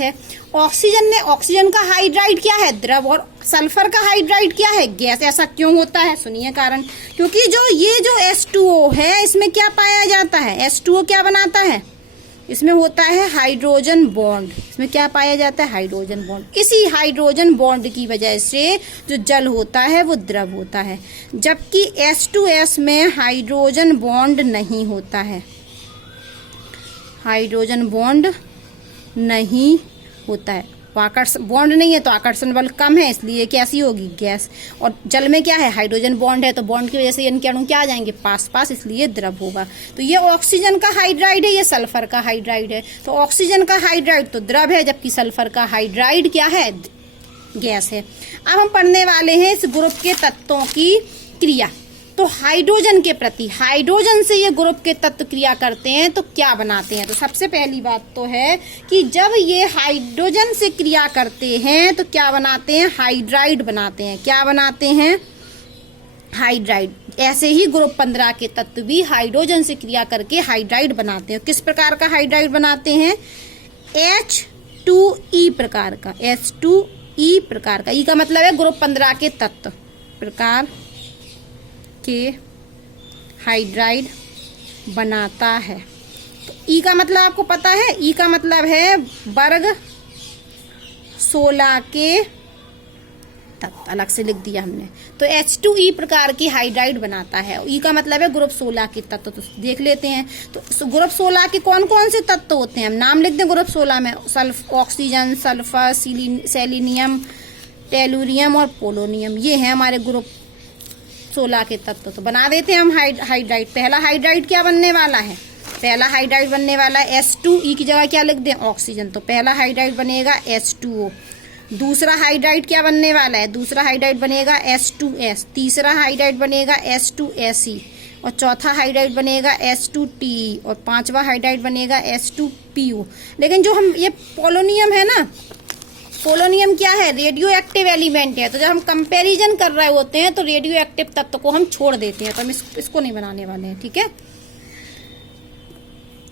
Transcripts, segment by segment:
है। ऑक्सीजन का हाइड्राइड क्या है? द्रव। और सल्फर का हाइड्राइड क्या है? गैस। ऐसा क्यों होता है? सुनिए कारण। क्योंकि ये जो H2O है इसमें क्या पाया जाता है? H2O क्या बनाता है? इसमें होता है हाइड्रोजन बॉन्ड। इसमें क्या पाया जाता है? Hydrogen bond. इसी हाइड्रोजन बॉन्ड की वजह से जो जल होता है वो द्रव होता है, जबकि H2S में हाइड्रोजन बॉन्ड नहीं होता है। हाइड्रोजन बॉन्ड नहीं होता है। आकर्षण बॉन्ड नहीं है तो आकर्षण बल कम है, इसलिए कैसी होगी? गैस। और जल में क्या है? हाइड्रोजन बॉन्ड है, तो बॉन्ड की वजह से इनके अणु क्या आ जाएंगे? पास पास, इसलिए द्रव होगा। तो ये ऑक्सीजन का हाइड्राइड है, ये सल्फर का हाइड्राइड है। तो ऑक्सीजन का हाइड्राइड तो द्रव है, जबकि सल्फर का हाइड्राइड क्या है? गैस है। अब हम पढ़ने वाले हैं इस ग्रुप के तत्वों की क्रिया। तो हाइड्रोजन के प्रति, हाइड्रोजन से ये ग्रुप के तत्व क्रिया करते हैं तो क्या बनाते हैं? तो सबसे पहली बात तो है कि जब ये हाइड्रोजन से क्रिया करते हैं तो क्या बनाते हैं? हाइड्राइड बनाते हैं। क्या बनाते हैं? हाइड्राइड। ऐसे ही ग्रुप 15 के तत्व भी हाइड्रोजन से क्रिया करके हाइड्राइड बनाते हैं। किस प्रकार का हाइड्राइड बनाते हैं? H2E प्रकार का। H2E प्रकार का। ई का मतलब है ग्रुप 15 के तत्व प्रकार के हाइड्राइड बनाता है। तो ई का मतलब आपको पता है? ई का मतलब है वर्ग 16 के तत्व। अलग से लिख दिया हमने। तो H2E प्रकार की हाइड्राइड बनाता है। ई का मतलब है ग्रुप 16 के तत्व। तो देख लेते हैं। तो ग्रुप 16 के कौन कौन से तत्व होते हैं? हम नाम लिख दें ग्रुप 16 में। ऑक्सीजन, सल्फर, सेलिनियम, टेलुरियम और पोलोनियम, ये है हमारे ग्रुप 16 के तत्व। तो बना देते हैं हम हाइड्राइड। पहला हाइड्राइड क्या बनने वाला है? पहला हाइड्राइड बनने वाला है H2E की जगह क्या लिख दें? ऑक्सीजन। तो पहला हाइड्राइड बनेगा H2O। दूसरा हाइड्राइड क्या बनने वाला है? दूसरा हाइड्राइड बनेगा H2S। तीसरा हाइड्राइड बनेगा H2Se। और चौथा हाइड्राइड बनेगा H2TE। और पांचवा हाइड्राइड बनेगा H2PO। लेकिन जो हम ये पोलोनियम है ना, पोलोनियम क्या है? रेडियो एक्टिव एलिमेंट है। तो जब हम कंपैरिजन कर रहे होते हैं तो रेडियो एक्टिव तत्व को हम छोड़ देते हैं, तो हम इसको नहीं बनाने वाले हैं, ठीक है?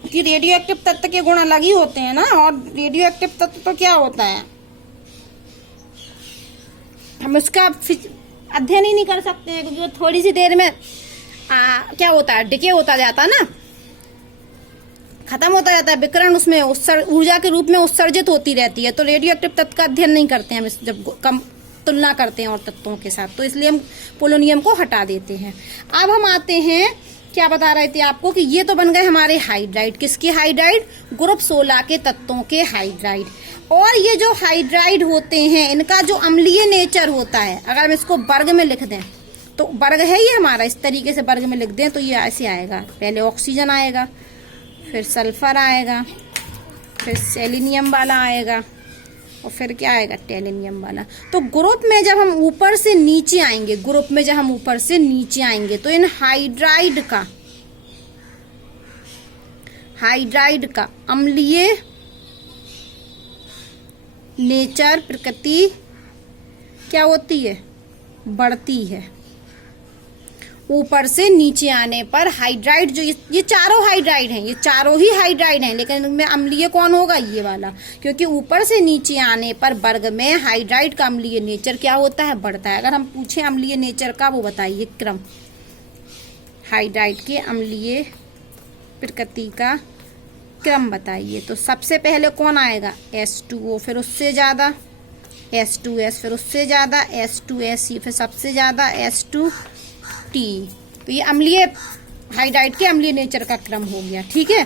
कि रेडियो एक्टिव तत्व के गुण अलग ही होते हैं ना। और रेडियो एक्टिव तत्व तो क्या होता है, हम उसका अध्ययन ही नहीं कर सकते हैं, क्योंकि वो थोड़ी सी देर में क्या होता है? डिके होता जाता है ना, खत्म होता जाता है। विकिरण उसमें ऊर्जा के रूप में उत्सर्जित होती रहती है। तो रेडियो एक्टिव तत्व का अध्ययन नहीं करते हैं हम जब कम तुलना करते हैं और तत्वों के साथ, तो इसलिए हम पोलोनियम को हटा देते हैं। अब हम आते हैं, क्या बता रहे थे आपको कि ये तो बन गए हमारे हाइड्राइड। किसके हाइड्राइड? ग्रुप 16 के तत्वों के हाइड्राइड। और ये जो हाइड्राइड होते हैं इनका जो अम्लीय नेचर होता है, अगर हम इसको वर्ग में लिख दें तो वर्ग है ये हमारा, इस तरीके से वर्ग में लिख दें तो ये ऐसे आएगा। पहले ऑक्सीजन आएगा, फिर सल्फर आएगा, फिर सेलिनियम वाला आएगा, और फिर क्या आएगा? टेलिनियम वाला। तो ग्रुप में जब हम ऊपर से नीचे आएंगे, ग्रुप में जब हम ऊपर से नीचे आएंगे तो इन हाइड्राइड का अम्लीय नेचर, प्रकृति क्या होती है? बढ़ती है। ऊपर से नीचे आने पर हाइड्राइड, जो ये चारों हाइड्राइड हैं, ये चारों ही हाइड्राइड हैं, लेकिन इनमें अम्लीय कौन होगा? ये वाला। क्योंकि ऊपर से नीचे आने पर वर्ग में हाइड्राइड का अम्लीय नेचर क्या होता है? बढ़ता है। अगर हम पूछें अम्लीय नेचर का, वो बताइए क्रम। हाइड्राइड के अम्लीय प्रकृति का क्रम बताइए। तो सबसे पहले कौन आएगा? H2O, फिर उससे ज्यादा H2S, फिर उससे ज्यादा H2Se, फिर सबसे ज्यादा H2T। तो ये अम्लीय हाइड्राइड के अम्लीय नेचर का क्रम हो गया, ठीक है?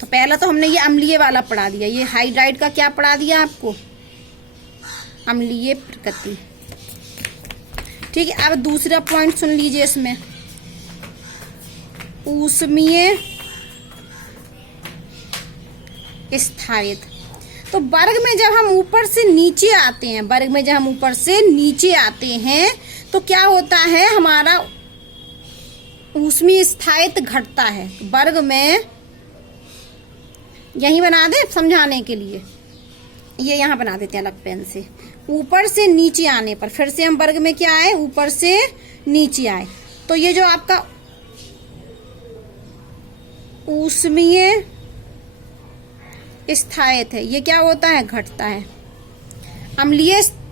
तो पहला तो हमने ये अम्लीय वाला पढ़ा दिया। ये हाइड्राइड का क्या पढ़ा दिया आपको? अम्लीय प्रकृति, ठीक है? अब दूसरा पॉइंट सुन लीजिए इसमें, ऊष्मीय स्थायित। तो वर्ग में जब हम ऊपर से नीचे आते हैं, वर्ग में जब हम ऊपर से नीचे आते हैं तो क्या होता है? हमारा ऊष्मीय स्थायित्व घटता है। वर्ग में यही बना दे समझाने के लिए, ये यहां बना देते हैं अलग पेन से। ऊपर से नीचे आने पर, फिर से हम वर्ग में क्या आए? ऊपर से नीचे आए। तो ये जो आपका ऊष्मीय स्थायित है, ये क्या होता है, घटता है।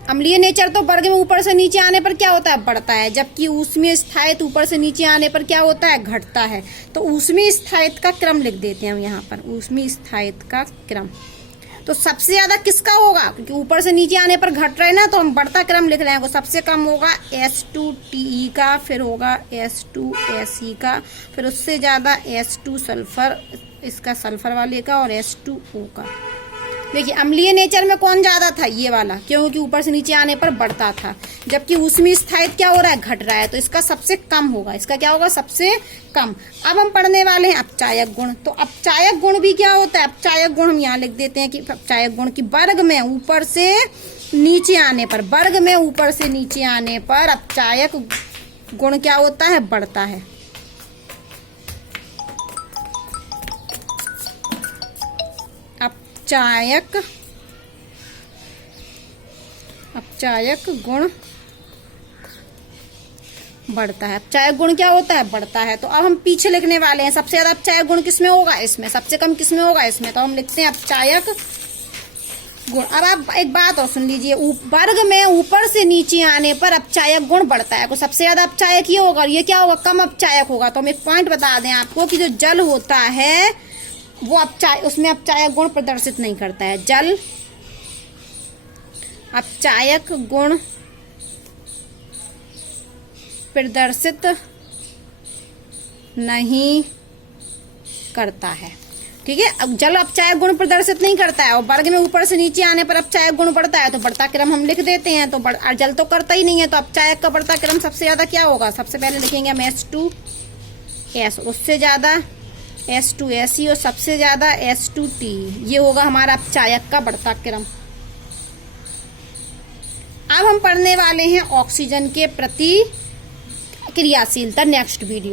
अम्लीय नेचर तो वर्ग में ऊपर से नीचे आने पर क्या होता है, बढ़ता है, जबकि ऊष्मीय स्थायित्व ऊपर से नीचे आने पर क्या होता है, घटता है। तो ऊष्मीय स्थायित्व का क्रम लिख देते हैं हम यहाँ पर, ऊष्मीय स्थायित्व का क्रम। तो सबसे ज्यादा किसका होगा, क्योंकि ऊपर से नीचे आने पर घट रहे ना, तो हम बढ़ता क्रम लिख रहे हैं। तो सबसे कम होगा H2TE का, फिर होगा H2SE का, फिर उससे ज्यादा H2 सल्फर, इसका सल्फर वाले का, और H2O का। देखिए अम्लीय नेचर में कौन ज्यादा था, ये वाला, क्योंकि ऊपर से नीचे आने पर बढ़ता था, जबकि ऊष्मीय स्थायित्व क्या हो रहा है, घट रहा है। तो इसका सबसे कम होगा, इसका क्या होगा, सबसे कम। अब हम पढ़ने वाले हैं अपचायक गुण। तो अपचायक गुण भी क्या होता है, अपचायक गुण हम यहाँ लिख देते हैं कि अपचायक गुण की वर्ग में ऊपर से नीचे आने पर, वर्ग में ऊपर से नीचे आने पर अपचायक गुण क्या होता है, बढ़ता है। अपचायक गुण बढ़ता है। अपचायक गुण क्या होता है, बढ़ता है। तो अब हम पीछे लिखने वाले हैं, सबसे ज्यादा अपचायक गुण किसमें होगा, इसमें, सबसे कम किसमें होगा, इसमें। तो हम लिखते हैं अपचायक गुण। अब आप एक बात और सुन लीजिए, वर्ग में ऊपर से नीचे आने पर अपचायक गुण बढ़ता है। तो सबसे ज्यादा अपचायक ये होगा, और ये क्या होगा, कम अपचायक होगा। तो हम एक पॉइंट बता दें आपको कि जो जल होता है वो उसमें अपचायक गुण प्रदर्शित नहीं करता है। जल अपचायक गुण प्रदर्शित नहीं करता है, ठीक है। अब जल अपचायक गुण प्रदर्शित नहीं करता है, और वर्ग में ऊपर से नीचे आने पर अपचायक गुण बढ़ता है, तो बढ़ता क्रम हम लिख देते हैं। तो जल तो करता ही नहीं है, तो अपचायक का बढ़ता क्रम सबसे ज्यादा क्या होगा, सबसे पहले लिखेंगे हम H2S, उससे ज्यादा H2SE, और सबसे ज्यादा H2TE। ये होगा हमारा अपचायक का बढ़ता क्रम। अब हम पढ़ने वाले हैं ऑक्सीजन के प्रति क्रियाशीलता, नेक्स्ट वीडियो।